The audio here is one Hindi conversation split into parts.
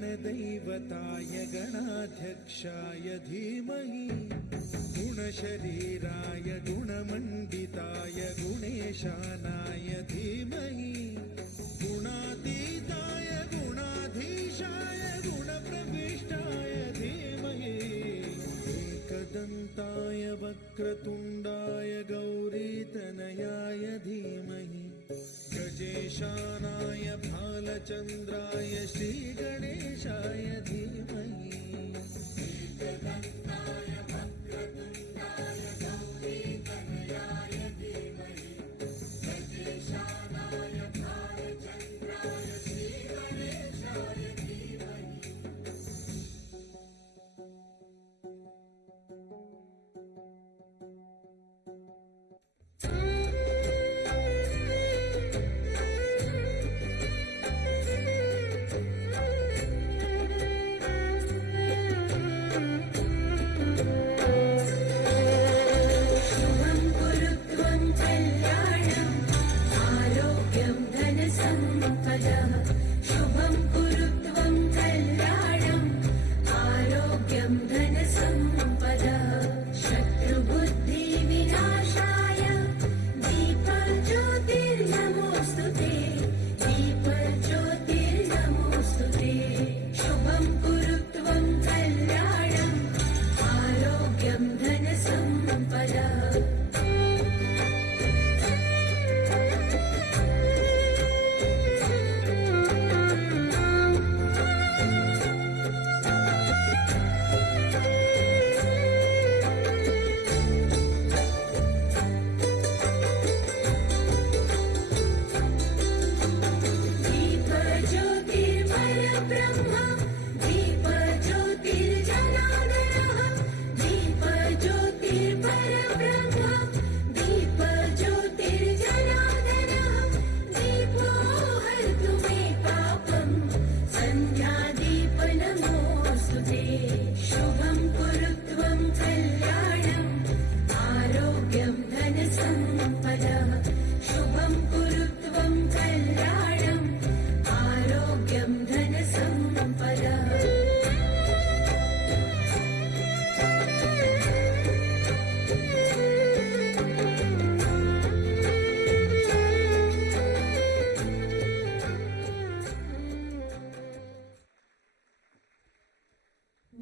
गणदैवताय गणाध्यक्षाय धीमहि गुणशरीराय गुणमण्डिताय गुणेशानाय धीमहि गुणातीताय गुणाधीशाय गुणप्रविष्टाय धीमहि एकदन्ताय वक्रतुण्डाय गौरीतनयाय धीमहि गजेशानाय भालचन्द्राय श्रीगणेशाय धीमहि एकदन्ताय वक्रतुण्डाय गौरीतनयाय धीमहि गजेशानाय भालचन्द्राय श्रीगणेशाय धीमहि।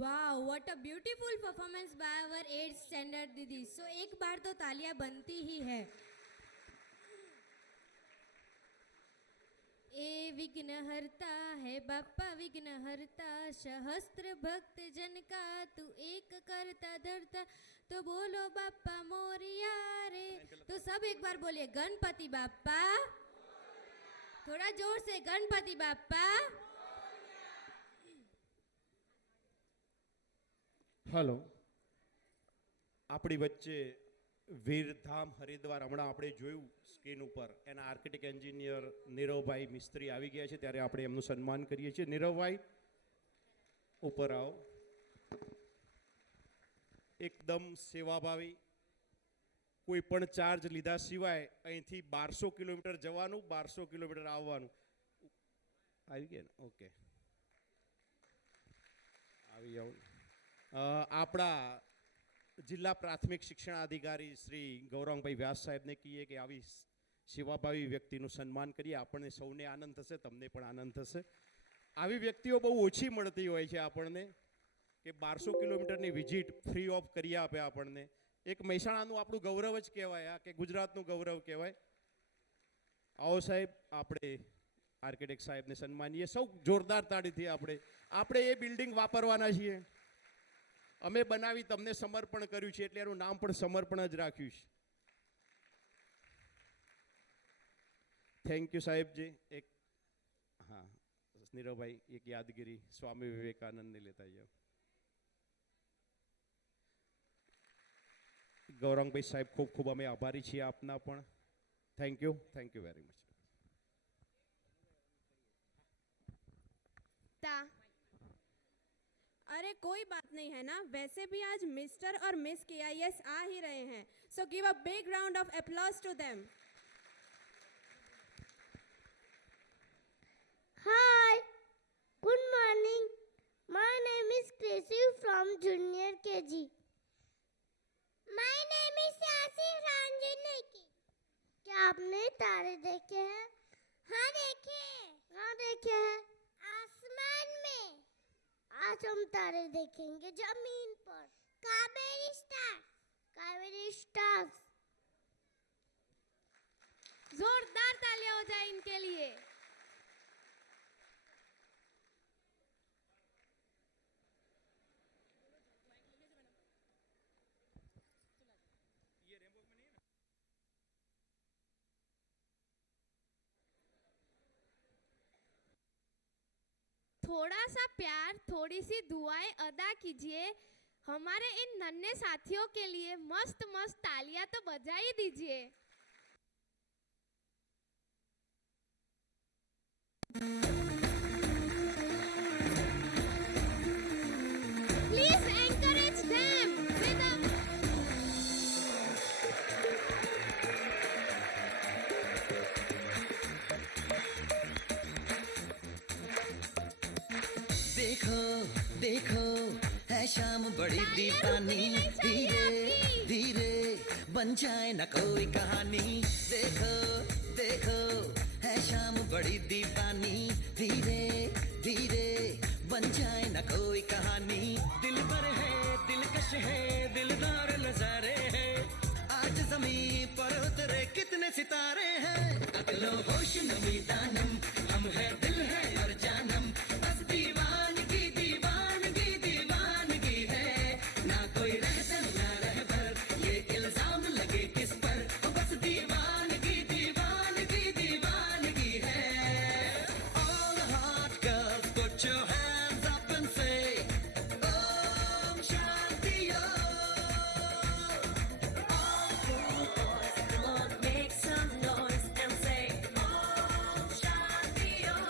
Wow, what a beautiful performance by our 8th standard दीदी. So एक बार तो तालियां बनती ही है. ए विघ्न हरता है बाप्पा विघ्न हरता सहस्त्र भक्त जन का तू एक करता धरता तो बोलो बाप्पा मोरिया रे. तो सब एक बार बोलिए गणपति बाप्पा. थोड़ा जोर से गणपति बाप्पा. हेलो अपनी वच्चे वीरधाम हरिद्वार हमणा आपणे जोयुं स्क्रीन पर एना आर्किटेक्ट एंजीनियर नीरव भाई मिस्त्री आवी गया छे त्यारे आपणे एमनुं सन्मान करीए छीए. नीरव भाई ऊपर आओ. एकदम सेवाभावी कोई पण चार्ज लीधा सिवाय અહીંથી 1200 કિલોમીટર જવાનું 1200 કિલોમીટર આવવાનું. આવી ગયા ને? ઓકે આવી જાઓ. આપણા જિલ્લા પ્રાથમિક શિક્ષણાધિકારી શ્રી ગૌરંગભાઈ વ્યાસ સાહેબને કહીએ કે આવી સેવાભાવી વ્યક્તિનું સન્માન કરીએ. આપણને સૌને આનંદ થશે, તમને પણ આનંદ થશે. આવી વ્યક્તિઓ બહુ ઓછી મળતી હોય છે આપણને કે 1200 કિલોમીટરની વિઝિટ ફ્રી ઓફ કરી આપે આપણને. એક મહેસાણાનું આપણું ગૌરવ જ કહેવાય, આ કે ગુજરાતનું ગૌરવ કહેવાય. આવો સાહેબ આપણે આર્કિટેક્ટ સાહેબને સન્માનીએ. સૌ જોરદાર તાળીથી આપણે એ બિલ્ડિંગ વાપરવાના છીએ. અમે બનાવી તમને સમર્પણ કર્યું છે એટલે એનું નામ પણ સમર્પણ જ રાખ્યું છે. થેન્ક યુ સાહેબજી. એક હા નીરવભાઈ એક યાદગીરી સ્વામી વિવેકાનંદને લેતા જાઓ. ગૌરંગભાઈ સાહેબ ખૂબ ખૂબ અમે આભારી છીએ આપના પણ. Thank you very much. अरे कोई बात नहीं है ना, वैसे भी आज मिस्टर और मिस KIS आ ही रहे हैं. So give a big round of applause to them. Hi, good morning. My name is Tracy from Junior KG. My name is Yasi from Junior KG. क्या आपने तारे देखे हैं? हाँ देखे। कहाँ देखे हैं? आसमान में। आज हम तारे देखेंगे जमीन पर। कावेरी स्टार्स। कावेरी स्टार्स। जोरदार तालियां हो जाए इनके लिए। थोड़ा सा प्यार, थोड़ी सी दुआएं अदा कीजिए हमारे इन नन्हे साथियों के लिए। मस्त मस्त तालियां तो बजा ही दीजिए। Please encourage them with a देखो देखो है शाम बड़ी दीवानी, धीरे धीरे बन जाए न कोई कहानी। देखो देखो है शाम बड़ी दीवानी, धीरे धीरे बन जाए न कोई कहानी। दिल पर है दिलकश है दिलदार नजारे हैं, आज जमीन पर उतरे कितने सितारे हैं। अकलो होश नमी दानम हम है दिल है और जानम, बस दीवानगी दीवानगी दीवानगी है। ना कोई रहसन ना रहबर ये इल्जाम लगे किस पर, बस दीवानगी दीवानगी दीवानगी है। All the hot girls put your hands up and say Om Shanti Om. All cool boys come on make some noise and say Om Shanti Om.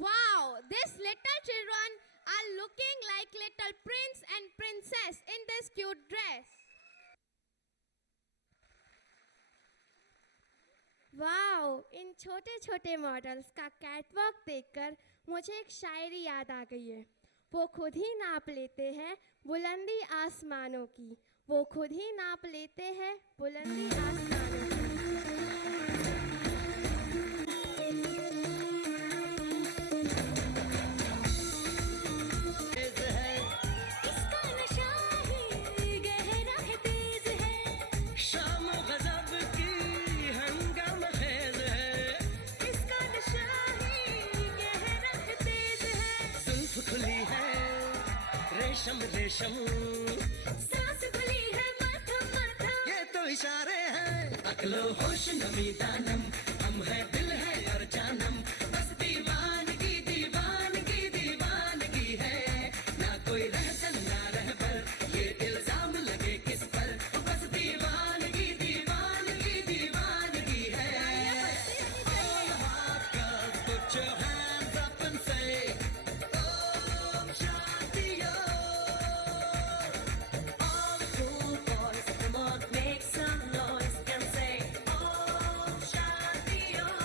Wow, these little children are looking like little prince and princess in this cute dress. Wow, इन छोटे छोटे मॉडल्स का कैटवॉक देखकर मुझे एक शायरी याद आ गई है। वो खुद ही नाप लेते हैं बुलंदी आसमानों की, वो खुद ही नाप लेते हैं बुलंदी आसमानों की। इसका नशा ही गहरा है तेज है। शाम गजब की हंगाम खेज है, इसका नशा ही गहरा है तेज है। रेशम रेशम, सांस भली है माथा माथा, ये तो इशारे हैं। अकलो होश नमी दानम, हम है दिल है और जानम, बस दीवानगी दीवानगी दीवानगी है। ना कोई रहसन ना रहबर, ये इल्जाम लगे किस पर, बस दीवानगी दीवानगी दीवानगी है। All hot girls, put your hands up and say, Om Shanti Om. all cool boys, come on, make some noise and say Om Shanti Om.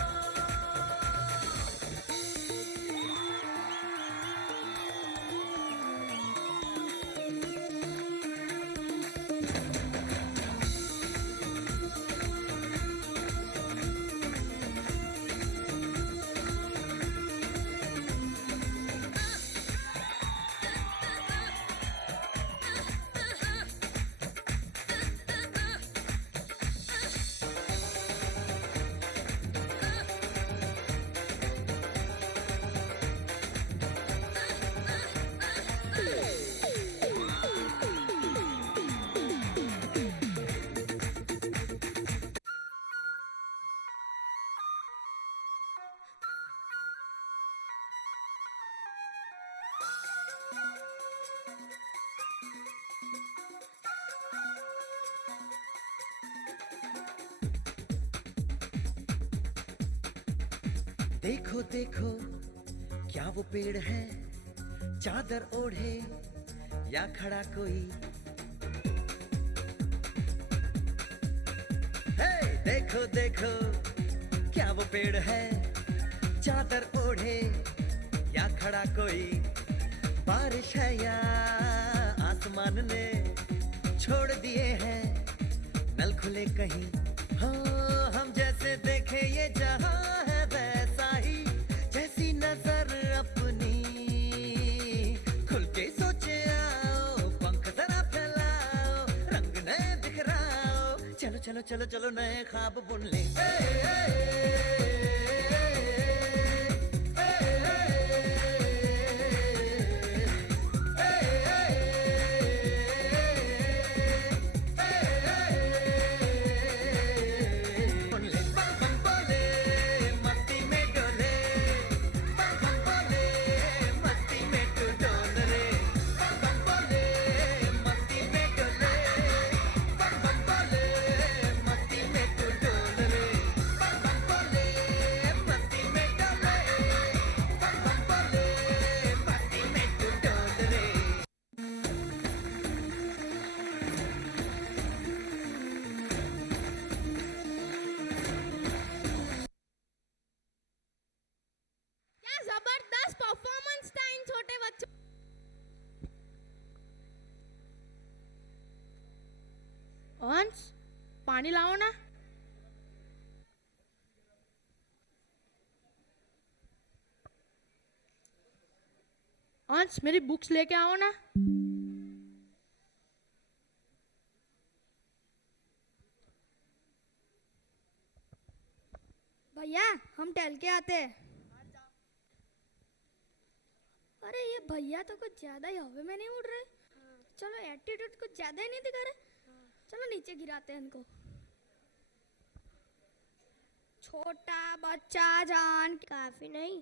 देखो देखो क्या वो पेड़ है, चादर ओढ़े या खड़ा कोई। हे देखो देखो क्या वो पेड़ है, चादर ओढ़े या खड़ा कोई। बारिश है या आसमान ने छोड़ दिए हैं नल खुले कहीं। हाँ हम जैसे देखे ये जहां है वैसा ही, जैसी नजर अपनी खुल के सोचे आओ, पंख जरा फैलाओ, रंग नए बिखराओ, चलो चलो चलो चलो नए ख्वाब बुन ले। क्या जबरदस्त परफॉर्मेंस था इन छोटे बच्चों। अंश पानी लाओ ना। अंश मेरी बुक्स लेके आओ ना। भैया हम टहल के आते हैं। अरे ये भैया तो कुछ ज्यादा ही हवा में नहीं उड़ रहे। चलो एटीट्यूड कुछ ज्यादा ही नहीं दिखा रहे। चलो नीचे गिराते हैं इनको। छोटा बच्चा जान काफी नहीं,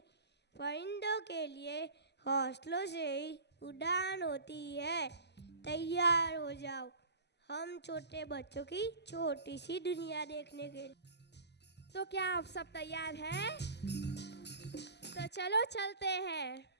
परिंदों के लिए हौसलों से ही उड़ान होती है। तैयार हो जाओ हम छोटे बच्चों की छोटी सी दुनिया देखने के लिए। तो क्या आप सब तैयार हैं? तो चलो चलते हैं।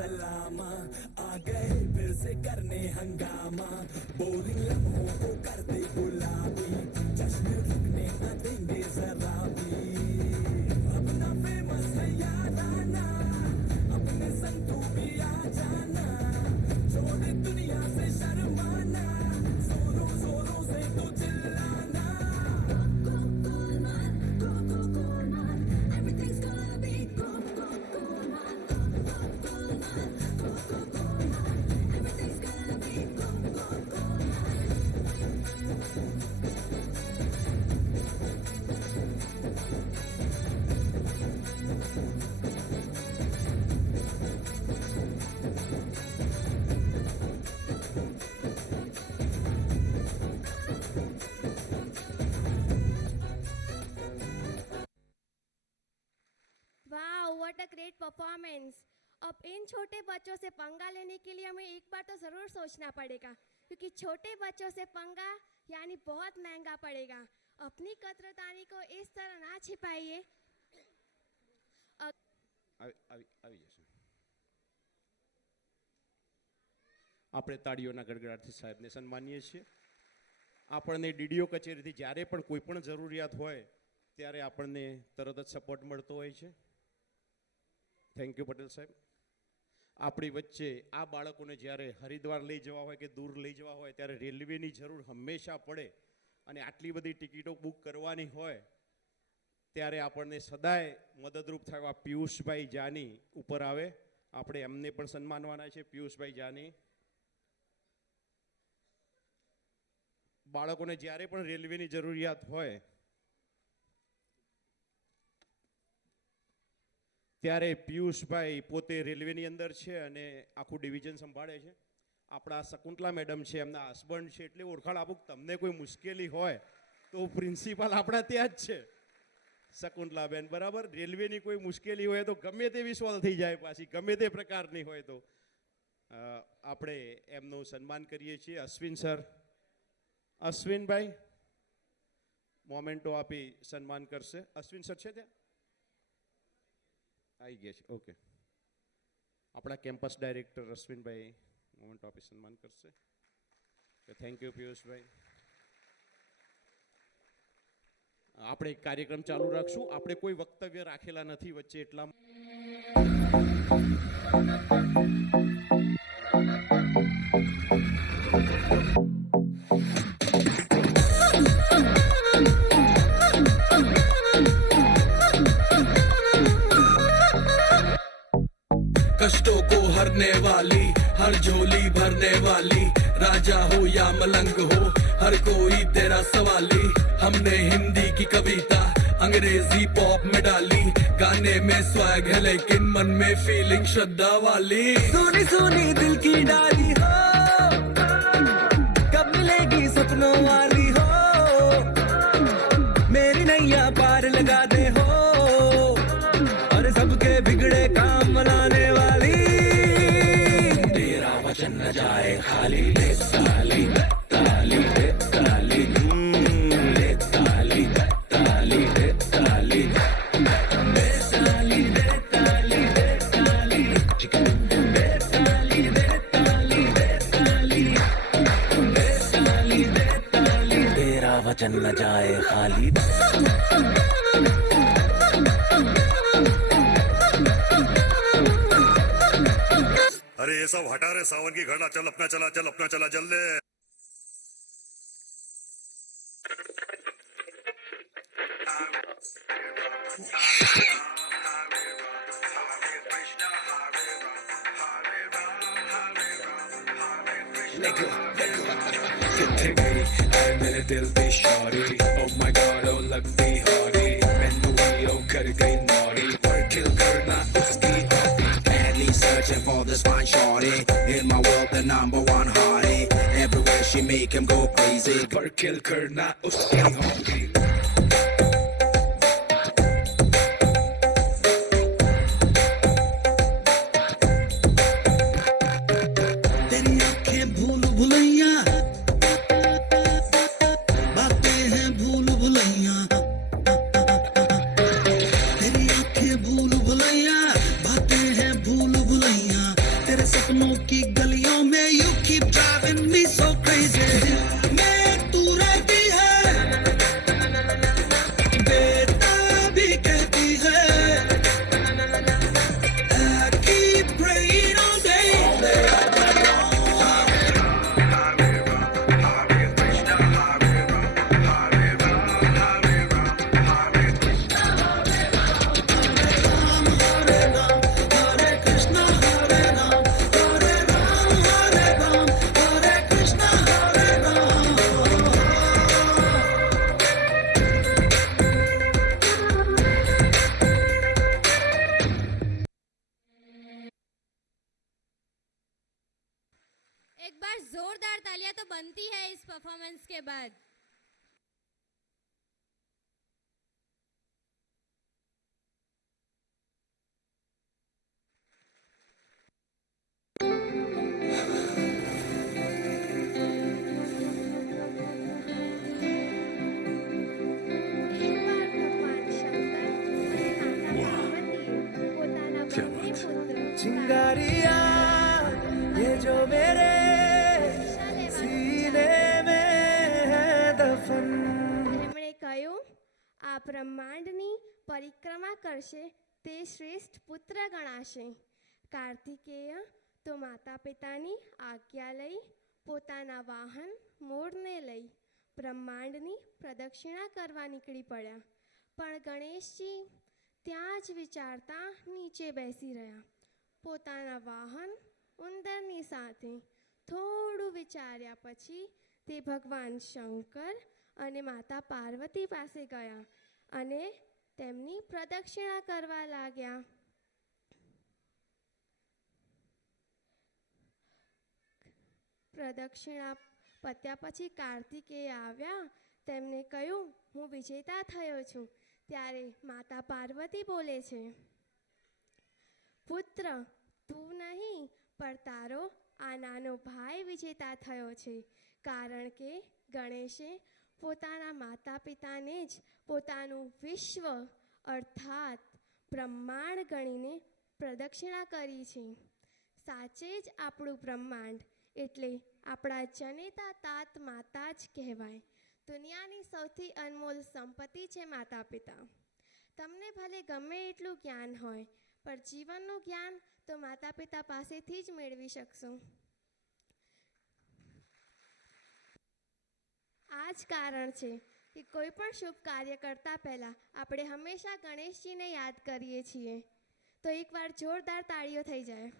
सलामा, आ गए फिर से करने हंगामा, बोरिंग लम्हों को कर दे गुलाबी, जश्न रुकने न देंगे जरा भी। अपना फेमस है याराना, अपने संग तू भी आ जाना, छोड़ दुनिया से शर्माना, जोरों जोरों से तू चिल्लाना। वाह, व्हाट अ ग्रेट परफॉर्मेंस। अब इन छोटे बच्चों से पंगा लेने के लिए हमें एक बार तो ज़रूर सोचना पड़ेगा, क्योंकि छोटे बच्चों से पंगा यानी बहुत महंगा पड़ेगा। अपनी कतरतानी को इस तरह ना छिपाइए। આપણે તાળીઓના ગડગડાટથી સાહેબને સન્માનીએ છીએ. આપણને ડીડીઓ કચેરીથી જ્યારે પણ કોઈ પણ જરૂરિયાત હોય ત્યારે આપણને તરત જ સપોર્ટ મળતો હોય છે. થેન્ક યુ પટેલ સાહેબ. આપણી વચ્ચે આ બાળકોને જ્યારે હરિદ્વાર લઈ જવા હોય કે દૂર લઈ જવા હોય ત્યારે રેલવેની જરૂર હંમેશા પડે અને આટલી બધી ટિકિટો બુક કરવાની હોય ત્યારે આપણને સદાય મદદરૂપ થવા પિયુષભાઈ જાની ઉપર આવે. આપણે એમને પણ સન્માનવાના છે. પિયુષભાઈ જાની બાળકોને જ્યારે પણ રેલવેની જરૂરિયાત હોય ત્યારે પિયુષભાઈ પોતે રેલવેની અંદર છે અને આખું ડિવિઝન સંભાળે છે. આપણા શકુંતલા મેડમ છે, એમના હસબન્ડ છે, એટલે ઓળખાણ આપું તમને કોઈ મુશ્કેલી હોય તો પ્રિન્સિપાલ આપણા ત્યાં જ છે શકુંતલાબેન, બરાબર. રેલવેની કોઈ મુશ્કેલી હોય તો ગમે તેવી સોલ્વ થઈ જાય, પાછી ગમે તે પ્રકારની હોય તો આપણે એમનું સન્માન કરીએ છીએ. અશ્વિન સર, અશ્વિનભાઈ મોમેન્ટો આપી સન્માન કરશે. અશ્વિન સર છે ત્યાં? આવી ગયા છે. ઓકે. આપણા કેમ્પસ ડાયરેક્ટર અશ્વિનભાઈ મોમેન્ટ આપી સન્માન કરશે. થેન્ક યુ પિયુષભાઈ. આપણે કાર્યક્રમ ચાલુ રાખશું. આપણે કોઈ વક્તવ્ય રાખેલા નથી વચ્ચે, એટલા कष्टों को हरने वाली, हर झोली भरने वाली, राजा हो या मलंग हो, हर कोई तेरा सवाली। हमने हिंदी की कविता अंग्रेजी पॉप में डाली, गाने में स्वैग है लेकिन मन में फीलिंग श्रद्धा वाली। सुनी सुनी दिल की डाली हो, कब मिलेगी सपनों वाली हो, मेरी नैया पार लगा दे हो, और सबके बिगड़े काम बनाने वाली। तेरा वचन न जाए खाली, ले ताली ताली ले ताली, ले ताली ताली ले ताली, ले ताली ले ताली ले ताली, ले ताली ले ताली ले ताली, ले ताली ले ताली। तेरा वचन न जाए खाली। अरे ये सब हटा रे, सावन की घड़ा, चल अपना चला, चल अपना चला, जल्दी। किथे गई ऐ मेरे दिल दी शौरी, ओ माय गॉड ओ लगती हौरी, मैनू ही ओ कर गई नौरी, पर किल करना उसकी hobby. Madly searching for this fine shorty, in my world the number one hottie, everywhere she make him go crazy, पर किल करना उसकी हॉबी। तेरी आंखें भूल भुलैया, बातें हैं भूल भुलैया, तेरी आंखें भूल भुलैया, बातें हैं भूल भुलैया, जोरदार तालियां तो बनती है इस परफॉर्मेंस के बाद। એક વાર ભગવાન શંકર અને માતા પાર્વતીએ પોતાના क्या બંને बात। પુત્ર चिंगारिया ये जो मेरे सीने में है दफन। એમણે કહ્યું આ બ્રહ્માંડની પરિક્રમા કરશે તે શ્રેષ્ઠ પુત્ર ગણાશે. કાર્તિકેય તો માતા પિતાની આજ્ઞા લઈ પોતાના વાહન મોરને લઈ બ્રહ્માંડની પ્રદક્ષિણા કરવા નીકળી પડ્યા. પણ ગણેશજી ત્યાં જ વિચારતા નીચે બેસી રહ્યા. પોતાના વાહન ઉંદરની સાથે થોડું વિચાર્યા પછી તે ભગવાન શંકર અને માતા પાર્વતી પાસે ગયા અને તેમની પ્રદક્ષિણા કરવા લાગ્યા. પ્રદક્ષિણા પત્યા પછી કાર્તિકેય આવ્યા. તેમને કહ્યું હું વિજેતા થયો છું. ત્યારે માતા પાર્વતી બોલે છે, પુત્ર તું નહીં પણ તારો આ નાનો ભાઈ વિજેતા થયો છે. કારણ કે ગણેશે પોતાના માતા પિતાને જ પોતાનું વિશ્વ અર્થાત બ્રહ્માંડ ગણીને પ્રદક્ષિણા કરી છે. સાચે જ આપણું બ્રહ્માંડ એટલે આપણા જનેતા તાત માતા જ કહેવાય. દુનિયાની સૌથી અનમોલ સંપત્તિ છે માતા પિતા. તમને ભલે ગમે એટલું જ્ઞાન હોય પણ જીવનનું જ્ઞાન તો માતા પિતા પાસેથી જ મેળવી શકશો. આ જ કારણ છે કે કોઈ પણ શુભ કાર્ય કરતા પહેલાં આપણે હંમેશા ગણેશજીને યાદ કરીએ છીએ. તો એકવાર જોરદાર તાળીઓ થઈ જાય.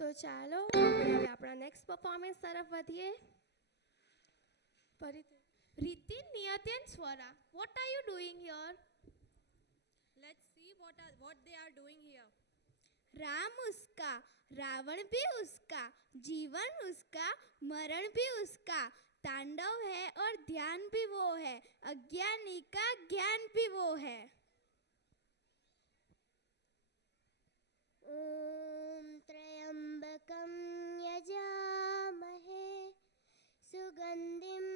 તો ચાલો આપણે હવે આપણા નેક્સ્ટ પરફોર્મન્સ તરફ વધીએ. Ritin, Niyati and Swara, what are you doing here? Let's see what they are doing here. Ram उसका, रावण भी उसका, जीवन उसका, मरण भी उसका, तांडव है और ध्यान भी वो है, अज्ञानी का ज्ञान भी वो है. ओम त्र्यंबकं यजामहे सुगंधिं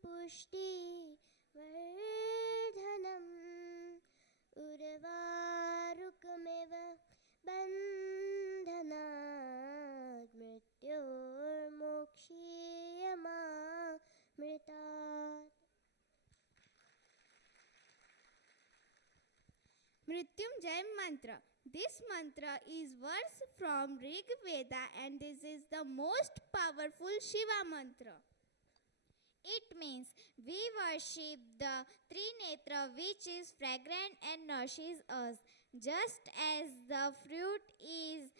पुष्टिवर्धनम् उर्वारुकमिव बन्धनात् मृत्योर्मोक्षीयमामृतात्. Mrityunjay mantra. This mantra is verse from Rig Veda and this is the most powerful Shiva mantra. It means we worship the Trinetra which is fragrant and nourishes us. Just as the fruit is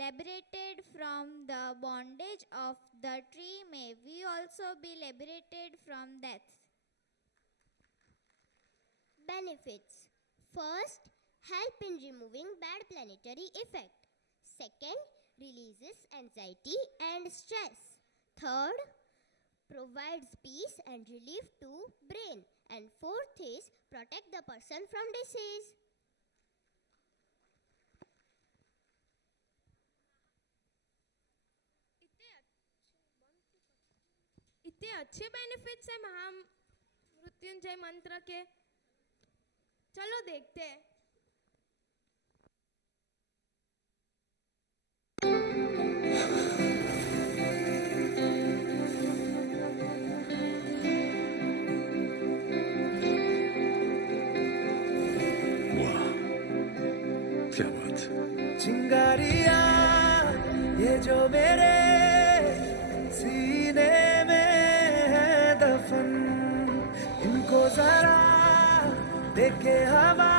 liberated from the bondage of the tree, may we also be liberated from death. Benefits. First, help in removing bad planetary effect. Second, releases anxiety and stress. Third, provides peace and relief to brain. And fourth is protect the person from disease. इतने अच्छे बेनिफिट्स है महामृत्युंजय मंत्र के. चलो देखते हैं. वाह, क्या बात। चिंगारिया ये जो मेरे सीने में है दफन, इनको जरा देखे हवा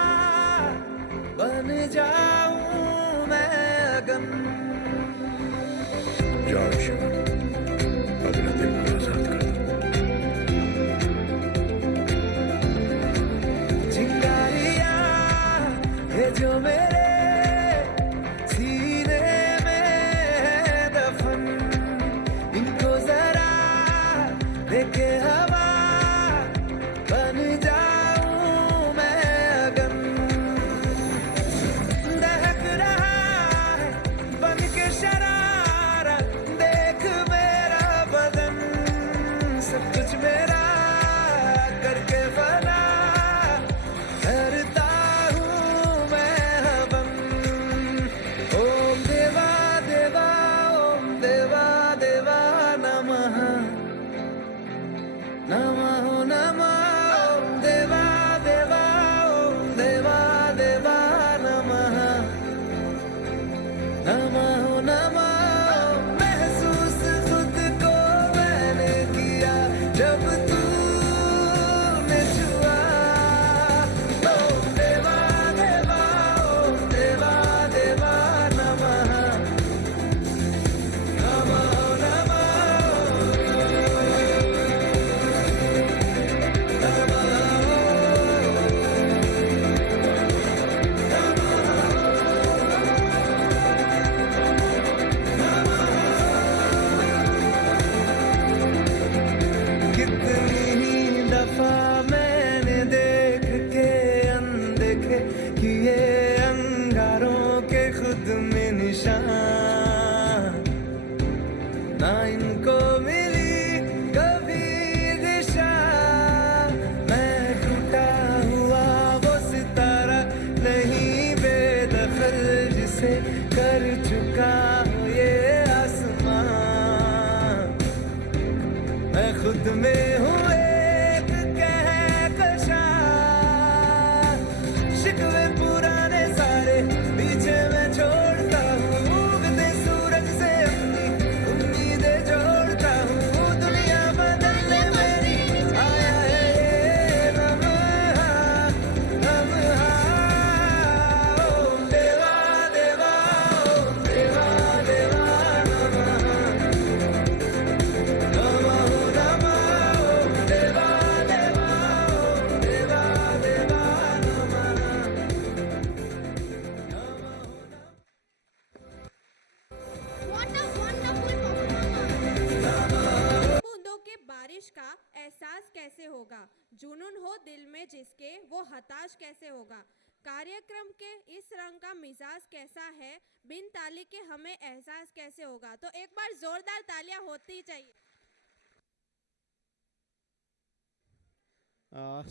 बन जाऊं मैं अगन. जय शिव, अगला दिन आजाद कर दो. के खुद में निशान, ना इनको मिली कभी दिशा। मैं टूटा हुआ वो सितारा नहीं बेदखल जिसे कर चुका ये आसमान। मैं खुद में हूँ एक कहकशा, शिकवे पुराने सारे पीछे मैं छोड़ता हूँ। उगते सूरज से अपनी उम्मीदें जोड़ता हूँ। दुनिया बदलने मेरी आया है ये लम्हा, लम्हा। ओम देवा देवा, ओम देवा देवा नमः, नमो नमः। ओम देवा देवा, ओम देवा देवा नमः, What a wonderful performance! बूंदों के बारिश का एहसास कैसे होगा, जुनून हो दिल में जिसके वो हताश कैसे होगा। कार्यक्रम के इस रंग का मिजाज कैसा है, बिन ताली के हमें एहसास कैसे होगा। तो एक बार जोरदार तालियां होती चाहिए।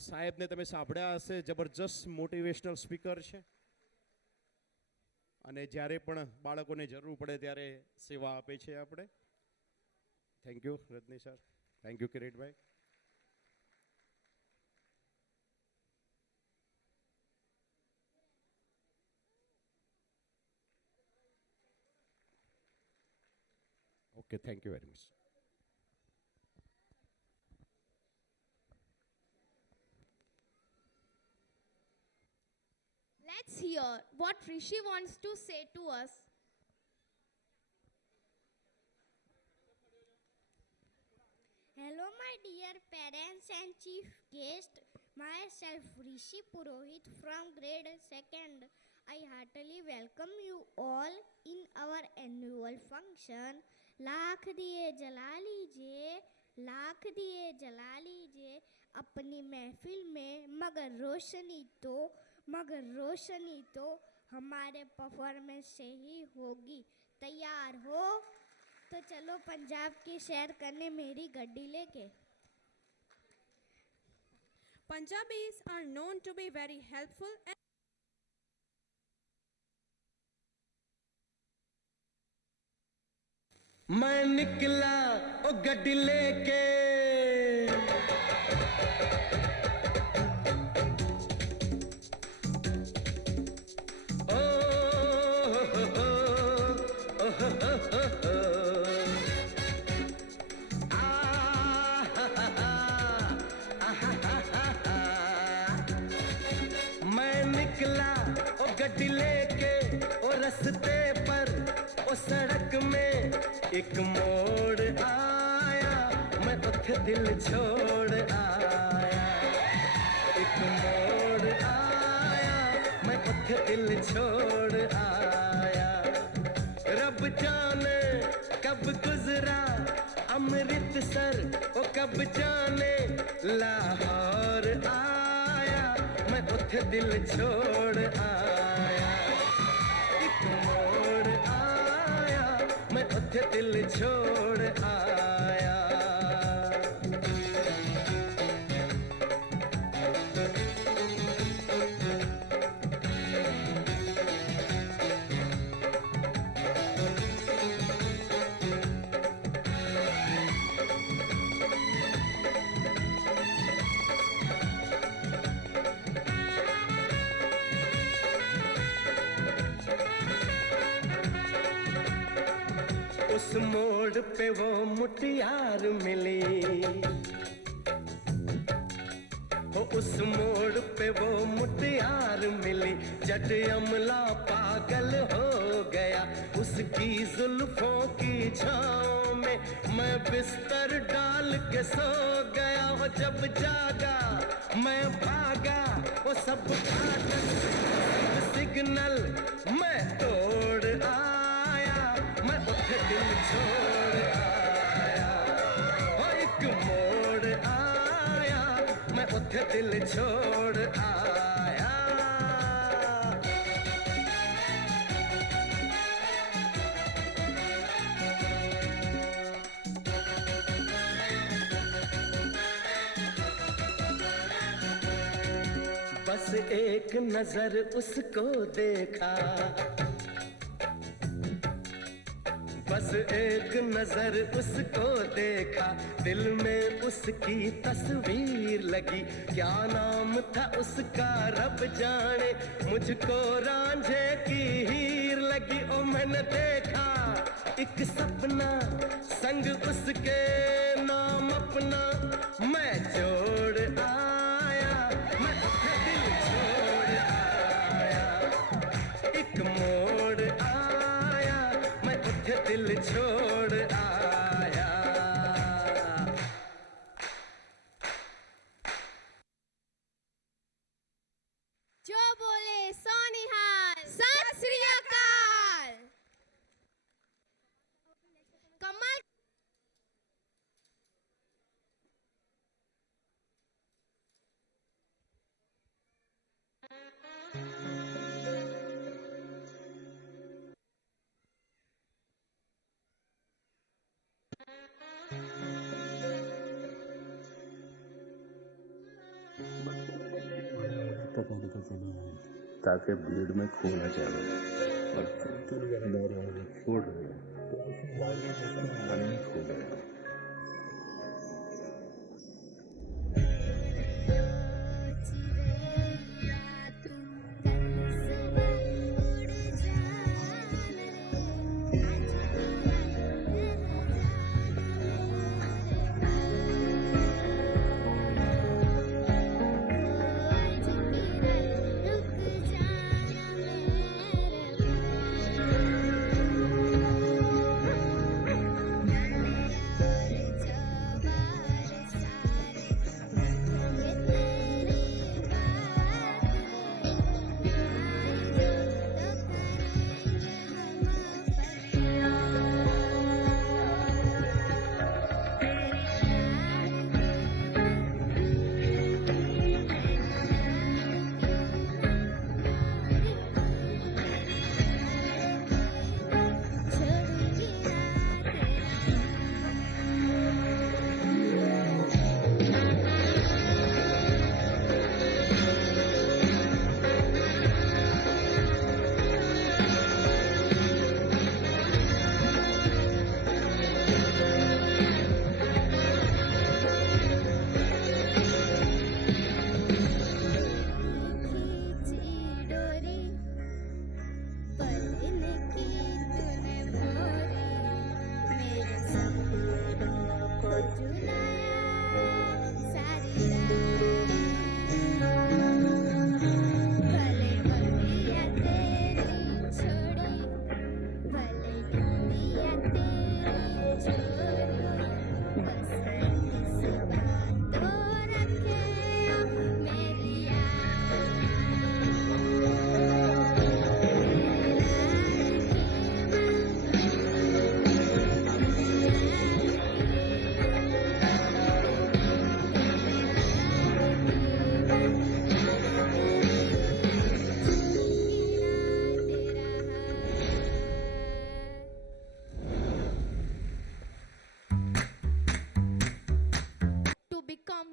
સાહેબને તમે સાંભળ્યા હશે, જબરજસ્ત મોટિવેશનલ સ્પીકર છે અને જ્યારે પણ બાળકોને જરૂર પડે ત્યારે સેવા આપે છે આપણે. Thank you Rajni sir, thank you Kiritbhai. Okay, thank you very much. Let's hear what Rishi wants to say to us. Hello, my dear parents and chief guest. Myself, Rishi Purohit from grade 2nd. I heartily welcome you all in our annual function. Lakh दिए जला लीजिए, लाख दिए जला लीजिए अपनी महफिल में, मगर रोशनी तो हमारे परफॉर्मेंस से ही होगी। तैयार हो तो चलो पंजाब की सैर करने मेरी गड्डी लेके। Punjabis are known to be very helpful and मैं निकला ओ गड्डी लेके, ओ हो हो, ओ हो हो, आ हा हा हा, आ हा हा हा। मैं निकला ओ गड्डी लेके, ओ रस्ते पर ओ सड़क में एक मोड़ आया, मैं उथे दिल छोड़ आया। एक मोड़ आया, मैं उथे दिल छोड़ आया। रब जाने कब गुजरा अमृतसर, ओ कब जाने लाहौर आया, मैं उथे दिल छोड़ आया। एक मोड़ आया, मैं उथे दिल छोड़ आया। उस मोड़ पे वो मुटियार मिली, हो उस मोड़ पे वो मुटियार मिली। जट अमला पागल हो गया उसकी जुल्फों की छाँव में, मैं बिस्तर डाल के सो गया। हो जब जागा मैं भागा, वो सब फाटक सब सिग्नल मैं तोड़ आया, मैं उठ दिल छोड़ आया। हो एक मोड़ आया, मैं उठ दिल छोड़ आया। बस एक नजर उसको देखा, बस एक नजर उसको देखा, दिल में उसकी तस्वीर लगी। क्या नाम था उसका रब जाने, मुझको रांझे की हीर लगी। ओ मैंने देखा एक सपना, संग उसके नाम अपना मैं जोड़ आया, मैं दिल छोड़ आया, एक मोड़ आया, मैं दिल छोड़ आया। जो बोले सोनिहाल, सत श्री अकाल। कमाल ताकि ब्लेड में खो ना जाए और अंदर छोड़ रहे तो ऐसे मन में खो गया।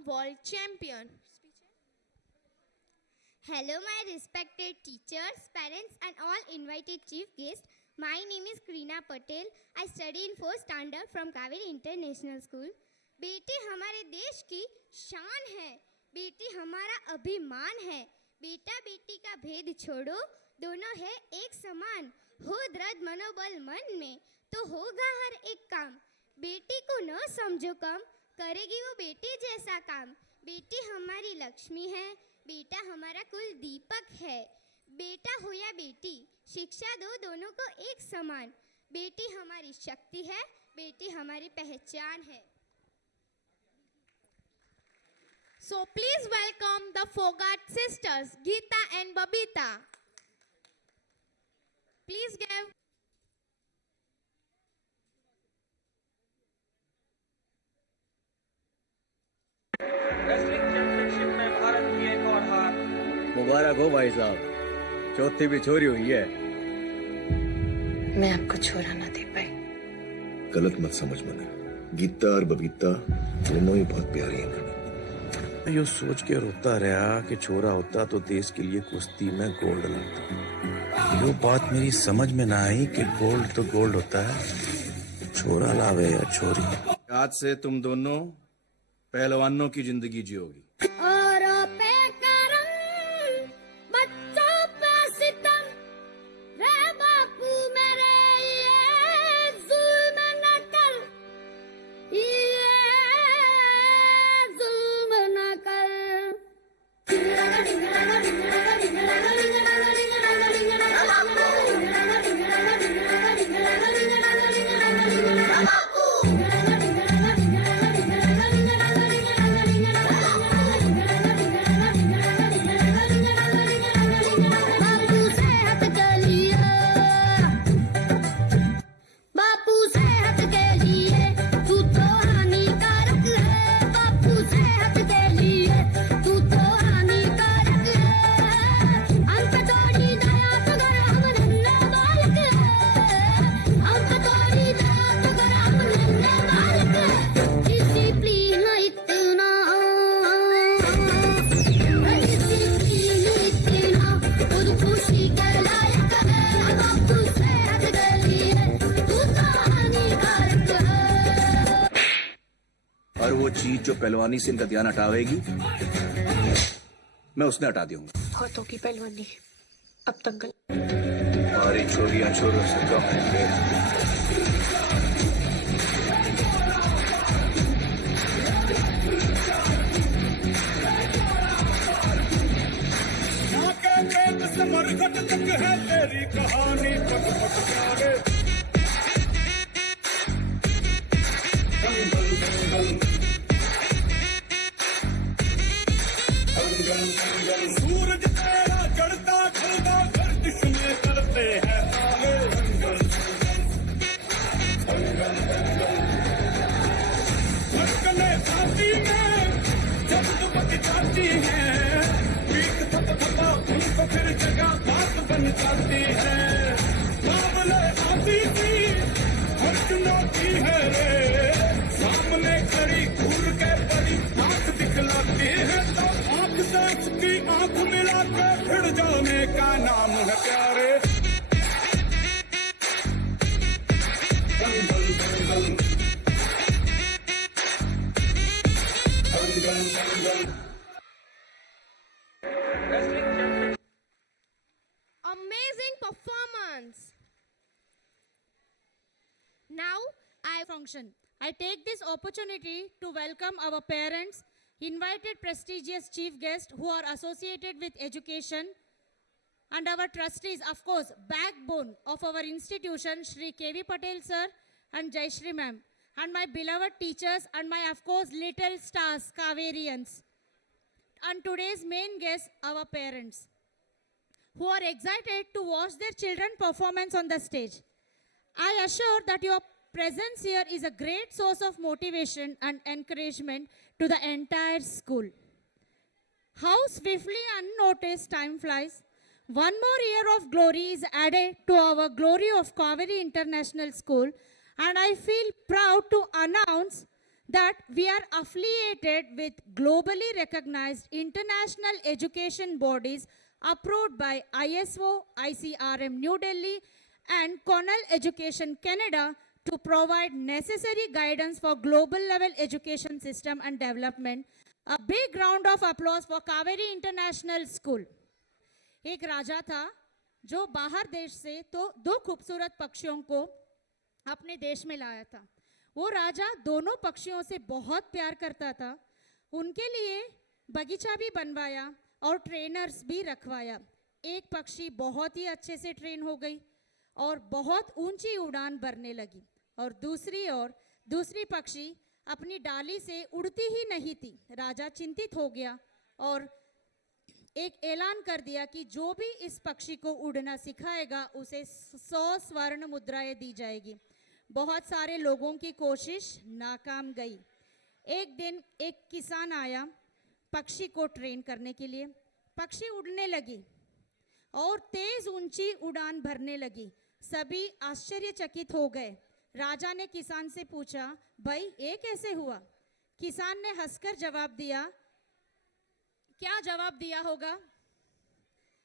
world champion. Hello my respected teachers, parents and all invited chief guests. My name is Krina Patel. I study in 4th standard from Kaveri International School. बेटी हमारे देश की शान है, बेटी हमारा अभिमान है। बेटा बेटी का भेद छोड़ो, दोनों है एक समान। हो दृढ़ मनोबल मन में तो होगा हर एक काम। बेटी को न समझो कम, करेगी वो बेटी जैसा काम। बेटी हमारी लक्ष्मी है, बेटा हमारा कुल दीपक है। बेटा हो या बेटी, शिक्षा दो दोनों को एक समान। बेटी हमारी शक्ति है, बेटी हमारी पहचान है। So please welcome the Fogart sisters, Geeta and Babita. Please give. Wrestling championship में भारत की एक और हार। मुबारक हो भाई साहब, चौथी भी छोरी हुई है। मैं आपको छोरा ना दे पाई। गलत मत समझ मना, गीता और बबीता दोनों ही बहुत प्यारी हैं। यो सोच के रोता रहा कि छोरा होता तो देश के लिए कुश्ती में गोल्ड लाता। यो बात मेरी समझ में ना आई कि गोल्ड तो गोल्ड होता है, छोरा लावे या छोरी। आज से तुम दोनों पहलवानों की जिंदगी जियोगी। औरों पे करम, बच्चों पे सितम, रे बापू मेरे ये जुल्म न कर, ये जुल्म न कर। बापू सेहत के लिए तू तो हानिकारक है, बापू सेहत के लिए तू तो हानिकारक है। अंक तोड़ी दया तो कर हम नन्हे बालक है, अंक तोड़ी दया तो कर हम नन्हे बालक है। डिसिप्लिन इतना, डिसिप्लिन इतना खुद खुशी के लायक है। बापू सेहत के लिए तू तो हानिकारक है। और वो चीज जो पहलवानी से इनका ध्यान हटावेगी, मैं उसने हटा दूंगा। बहुतों की पहलवानी अब दंगल। हमारी छोरियां छोरों से कम है। मरघट तक है तेरी कहानी, पट पट प्यारे। दंगल दंगल दंगल दंगल, सूरज तेरा चढ़ता ढलता गर्दिश में करते हैं ताले। दंगल दंगल दंगल, धड़कने छाती में जब दुबक जाती है, पीठ थप थपा उनको फिर जगह बात बन जाती है। बाबले आती थी हर चुनौती है रे, सामने खड़ी घूर के बड़ी आंख दिखलाती है, तो आंख से उसकी आंख मिला के भिड़ जाने का नाम है प्यारे। दंगल दंगल दंगल दंगल। Amazing performance. Now I function. I take this opportunity to welcome our parents, invited prestigious chief guests who are associated with education, and our trustees, of course, backbone of our institution, Shri K.V. Patel sir and Jayashri ma'am, and my beloved teachers and my, of course, little stars, Kaverians. And today's main guests, our parents, who are excited to watch their children performance on the stage. I assure that your presence here is a great source of motivation and encouragement to the entire school. How swiftly unnoticed time flies. One more year of glory is added to our glory of Kaveri International School, and I feel proud to announce that we are affiliated with globally recognized international education bodies approved by ISO, ICRM New Delhi and Cornell Education Canada to provide necessary guidance for global level education system and development. A big round of applause for Kaveri International School. एक राजा था जो बाहर देश से तो दो खूबसूरत पक्षियों को अपने देश में लाया था। वो राजा दोनों पक्षियों से बहुत प्यार करता था, उनके लिए बगीचा भी बनवाया और ट्रेनर्स भी रखवाया। एक पक्षी बहुत ही अच्छे से ट्रेन हो गई और बहुत ऊंची उड़ान भरने लगी, और दूसरी ओर दूसरी पक्षी अपनी डाली से उड़ती ही नहीं थी। राजा चिंतित हो गया और एक ऐलान कर दिया कि जो भी इस पक्षी को उड़ना सिखाएगा उसे 100 स्वर्ण मुद्राएं दी जाएगी। बहुत सारे लोगों की कोशिश नाकाम गई। एक दिन एक किसान आया पक्षी को ट्रेन करने के लिए। पक्षी उड़ने लगी और तेज ऊंची उड़ान भरने लगी। सभी आश्चर्यचकित हो गए। राजा ने किसान से पूछा, भाई ये कैसे हुआ? किसान ने हंसकर जवाब दिया, क्या जवाब दिया होगा?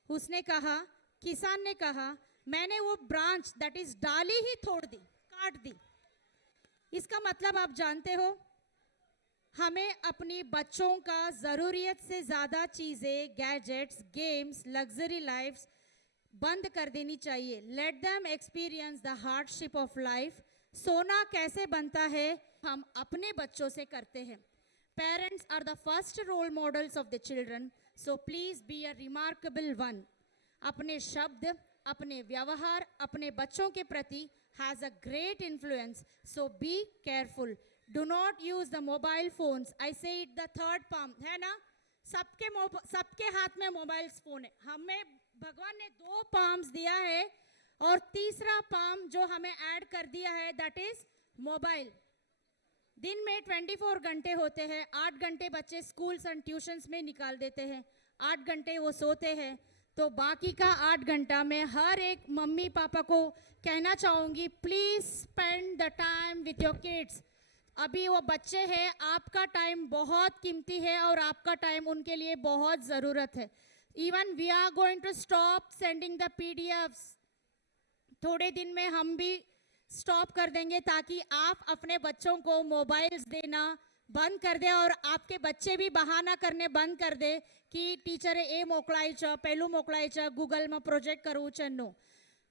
उसने कहा, किसान ने कहा, मैंने वो ब्रांच दैट इज डाली ही तोड़ दी, काट दी। इसका मतलब आप जानते हो, हमें अपनी बच्चों का ज़रूरियत से ज़्यादा चीज़ें, गैजेट्स, गेम्स, लग्जरी लाइफ्स बंद कर देनी चाहिए। Let them experience the hardship of life. सोना कैसे बनता है हम अपने बच्चों से करते हैं। Parents are the first role models of the children, so please be a remarkable one. अपने शब्द, अपने व्यवहार अपने बच्चों के प्रति has a great influence, so be careful. Do not use the mobile phones. I say it the third palm, है ना, सबके हाथ में मोबाइल फोन है। हमें भगवान ने 2 पाम्स दिया है और तीसरा पाम जो हमें ऐड कर दिया है दैट इज मोबाइल। दिन में 24 घंटे होते हैं, 8 घंटे बच्चे स्कूल्स एंड ट्यूशंस में निकाल देते हैं, 8 घंटे वो सोते हैं, तो बाकी का 8 घंटा मैं हर एक मम्मी पापा को कहना चाहूँगी, please spend the time with your kids. अभी वो बच्चे हैं, आपका टाइम बहुत कीमती है और आपका टाइम उनके लिए बहुत ज़रूरत है। Even we are going to stop sending the PDFs। थोड़े दिन में हम भी स्टॉप कर देंगे ताकि आप अपने बच्चों को मोबाइल्स देना बंद कर दे और आपके बच्चे भी बहाना करने बंद कर दे कि टीचर ए मोकलायचं, पेलू मोकलायचं, गूगल में प्रोजेक्ट करूचं। No,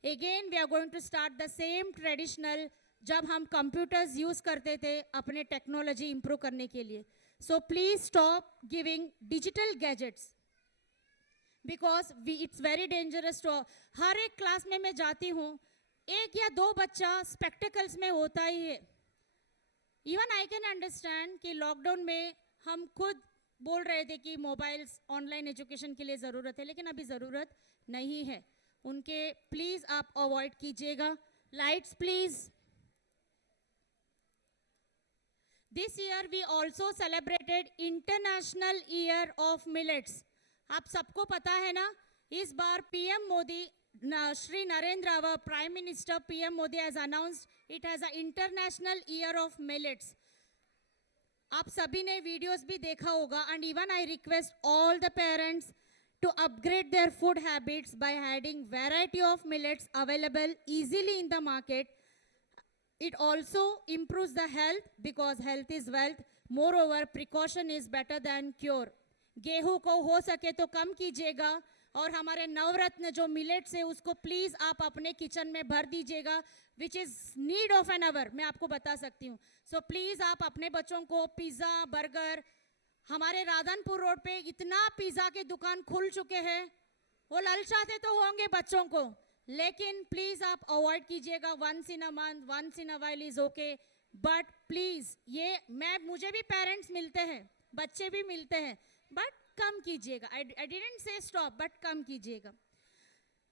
again we are going to start the same traditional जब हम कंप्यूटर्स यूज करते थे अपने टेक्नोलॉजी इंप्रूव करने के लिए। So please stop giving digital gadgets because it's very dangerous to. हर एक क्लास में मैं जाती हूँ, 1 या 2 बच्चा स्पेक्टिकल्स में होता ही है। इवन आई कैन अंडरस्टैंड कि लॉकडाउन में हम खुद बोल रहे थे कि मोबाइल्स ऑनलाइन एजुकेशन के लिए ज़रूरत है, लेकिन अभी ज़रूरत नहीं है उनके। प्लीज़ आप अवॉइड कीजिएगा। Lights please. This year we also celebrated international year of millets. आप सबको पता है ना, इस बार PM Modi, Shri Narendra, our prime minister PM Modi has announced it has an international year of millets। आप सभी ने वीडियोस भी देखा होगा and even I request all the parents to upgrade their food habits by adding variety of millets available easily in the market। It also improves the health because health is wealth। Moreover, precaution is better than cure। गेहूं को हो सके तो कम कीजिएगा और हमारे नवरत्न जो मिलेट्स है उसको प्लीज आप अपने किचन में भर दीजिएगा, which is need of an hour. मैं आपको बता सकती हूँ। सो प्लीज आप अपने बच्चों को पिज्जा, बर्गर, हमारे राधनपुर रोड पे इतना पिज्जा के दुकान खुल चुके हैं, वो ललचाते तो होंगे बच्चों को, लेकिन प्लीज आप अवॉइड कीजिएगा। Once in a month, once in a while is okay, but please ये मुझे भी पेरेंट्स मिलते हैं, बच्चे भी मिलते हैं, बट कम कीजिएगा। I didn't say stop, but कम कीजिएगा।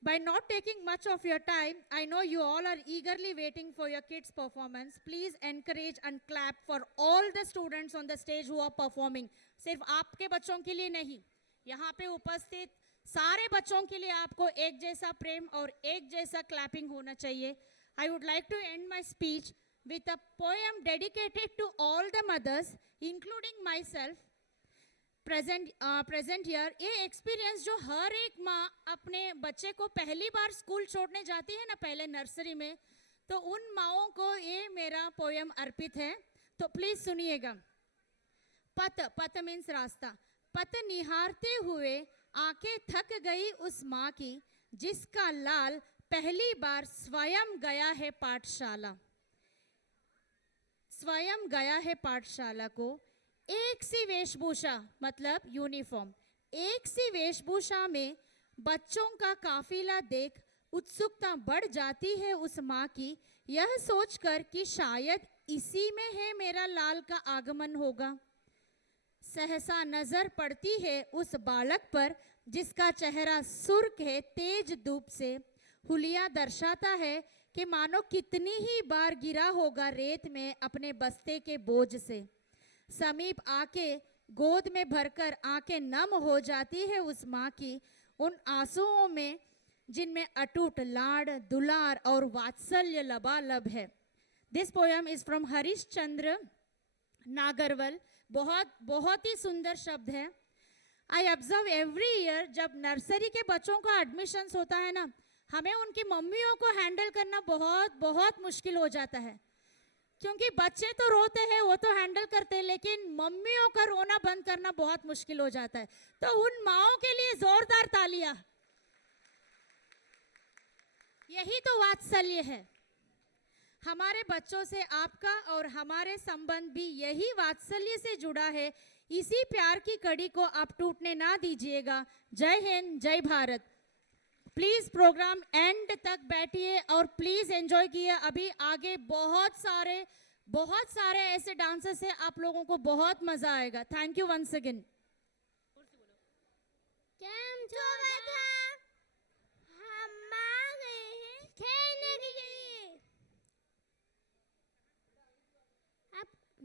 By not taking much of your time, I know you all are eagerly waiting for your kids' performance. Please encourage and clap for all the students on the stage who are performing. सिर्फ आपके बच्चों के लिए नहीं, यहाँ पे उपस्थित सारे बच्चों के लिए आपको एक जैसा प्रेम और एक जैसा क्लैपिंग होना चाहिए। I would like to end my speech with a poem dedicated to all the mothers, including myself, present year. ये एक्सपीरियंस जो हर एक माँ अपने बच्चे को पहली बार स्कूल छोड़ने जाती है ना, पहले नर्सरी में, तो उन माँओं को ये मेरा पोयम अर्पित है, तो प्लीज सुनिएगा। पथ मीन्स रास्ता। पथ निहारते हुए आंखें थक गई उस माँ की, जिसका लाल पहली बार स्वयं गया है पाठशाला। स्वयं गया है पाठशाला को। एक सी वेशभूषा मतलब यूनिफॉर्म, एक सी वेशभूषा में बच्चों का काफिला देख उत्सुकता बढ़ जाती है उस माँ की, यह सोचकर कि शायद इसी में है मेरा लाल का आगमन होगा। सहसा नजर पड़ती है उस बालक पर, जिसका चेहरा सुर्ख है तेज धूप से। हुलिया दर्शाता है कि मानो कितनी ही बार गिरा होगा रेत में अपने बस्ते के बोझ से। समीप आके गोद में भरकर आंखें नम हो जाती है उस माँ की, उन आंसुओं में जिनमें अटूट लाड, दुलार और वात्सल्य लबालब है। This poem is from Harish Chandra Nagarwal. बहुत ही सुंदर शब्द है। आई ऑब्जर्व एवरी ईयर जब नर्सरी के बच्चों का एडमिशन्स होता है ना, हमें उनकी मम्मियों को हैंडल करना बहुत बहुत मुश्किल हो जाता है, क्योंकि बच्चे तो रोते हैं, वो तो हैंडल करते हैं, लेकिन मम्मियों का रोना बंद करना बहुत मुश्किल हो जाता है। तो उन माओं के लिए जोरदार तालियां। यही तो वात्सल्य है। हमारे बच्चों से आपका और हमारे संबंध भी यही वात्सल्य से जुड़ा है। इसी प्यार की कड़ी को आप टूटने ना दीजिएगा। जय हिंद, जय भारत। प्लीज प्रोग्राम एंड तक बैठिए और प्लीज एंजॉय कीजिए। अभी आगे बहुत सारे ऐसे डांसेस हैं, आप लोगों को बहुत मजा आएगा। Thank you once again. केम छो बेटा? हम आ गए हैं खेलने के लिए।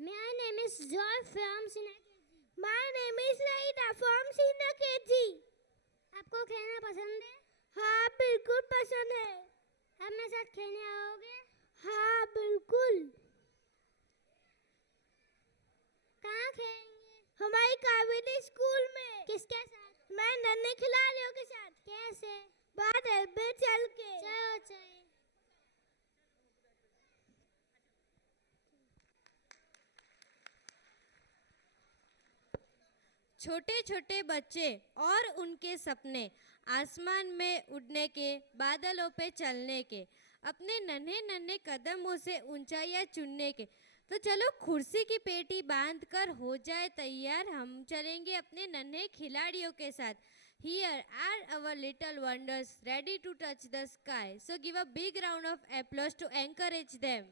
My name is Joy from Sina KG. My name is Laida from Sina KG. आपको खेलना पसंद है? हाँ बिल्कुल पसंद है। आप मेरे साथ खेलने आओगे? हाँ बिल्कुल। कहाँ खेलेंगे? हमारी कावेरी स्कूल में। किसके साथ? मैं नन्हे खिलाड़ियों के साथ। कैसे? बादल पे चल के। चलो चलो। छोटे छोटे बच्चे और उनके सपने, आसमान में उड़ने के, बादलों पे चलने के, अपने नन्हे नन्हे कदमों से ऊंचाइयां चुनने के। तो चलो कुर्सी की पेटी बांध कर हो जाए तैयार, हम चलेंगे अपने नन्हे खिलाड़ियों के साथ। Here are our little wonders ready to touch the sky. So give a big round of applause to encourage them.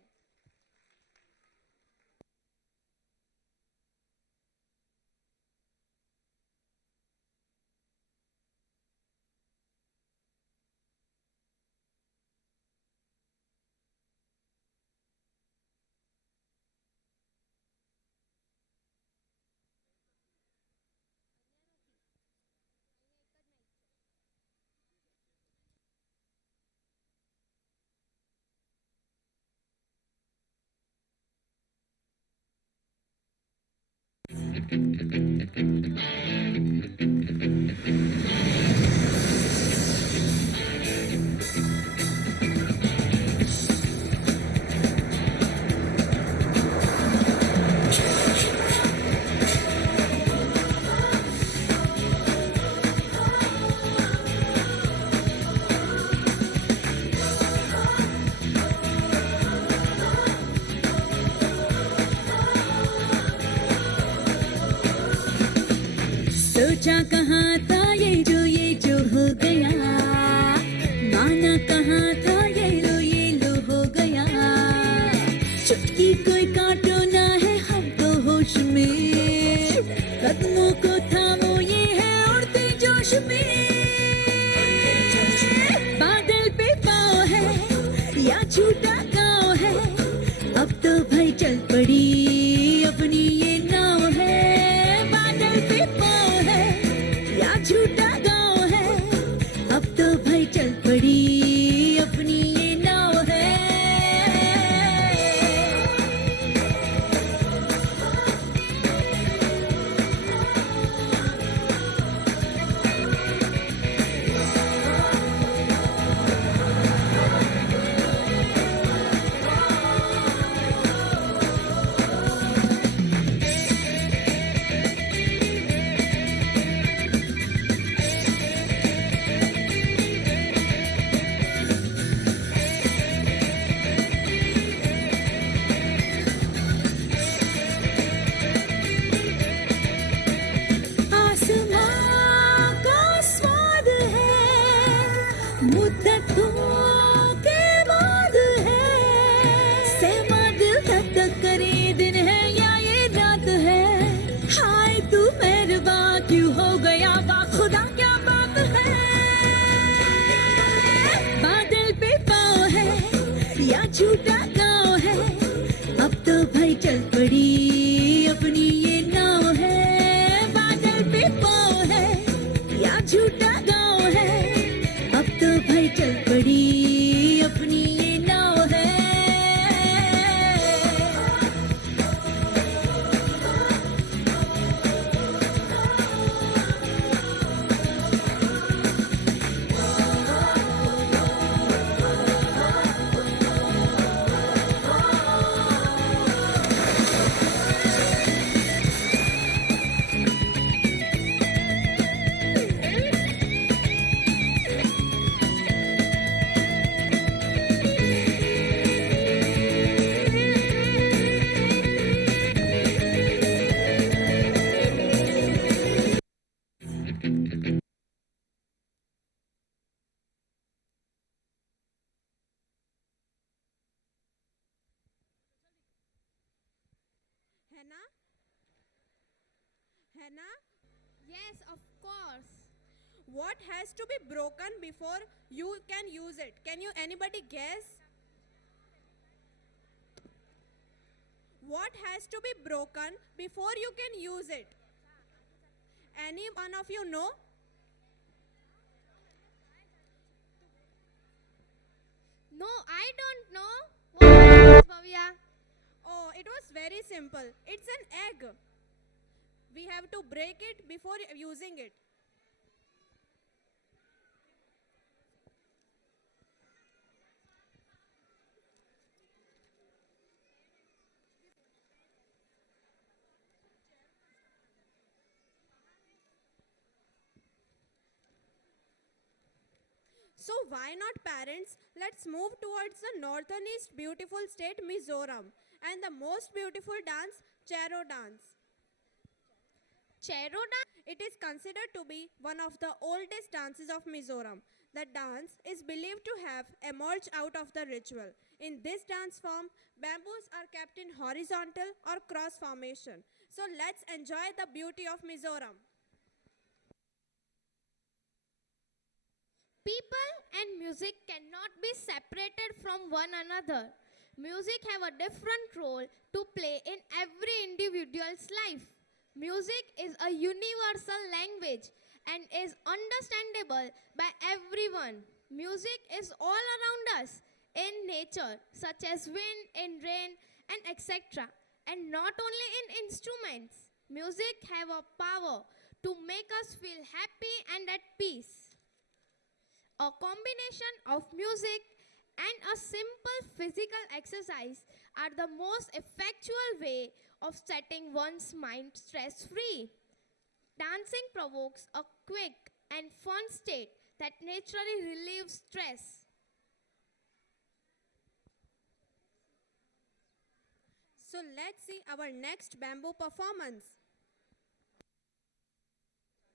सोचा कहाँ था ये जो हो गया, माना कहाँ था ये लो हो गया। चुटकी कोई काटो ना है हम तो होश में, कदमों को थामो ये है उड़ते जोश में। बादल पे पाँव है या छूटा गाँव है, अब तो भाई चल पड़ी अपनी ये नाव है। बादल पे पाँव है या झूठा गाँव है, अब तो भाई चल पड़ी अपनी ये नाव है। झूठा गाँव है, अब तो भाई चल पड़ी अपनी ये नाव है। बादल पे पाँव है या झूठा गाँव है, अब तो भाई चल पड़ी अपनी ये नाव है। है ना? है ना? Yes, of course. What has to be broken before you can use it? Can you anybody guess? What has to be broken before you can use it? Any one of you know? No, I don't know. What is Bhavya? Oh, it was very simple. It's an egg. We have to break it before using it. So why not, parents? Let's move towards the northeast beautiful state Mizoram and the most beautiful dance, Chero dance. Chero dance? It is considered to be one of the oldest dances of Mizoram. The dance is believed to have emerged out of the ritual. In this dance form, bamboos are kept in horizontal or cross formation. So let's enjoy the beauty of Mizoram. People and music cannot be separated from one another. Music have a different role to play in every individual's life. Music is a universal language and is understandable by everyone. Music is all around us in nature, such as wind, in rain, and etc. And not only in instruments. Music have a power to make us feel happy and at peace. A combination of music and a simple physical exercise are the most effectual way of setting one's mind stress-free. Dancing provokes a quick and fun state that naturally relieves stress. So let's see our next bamboo performance.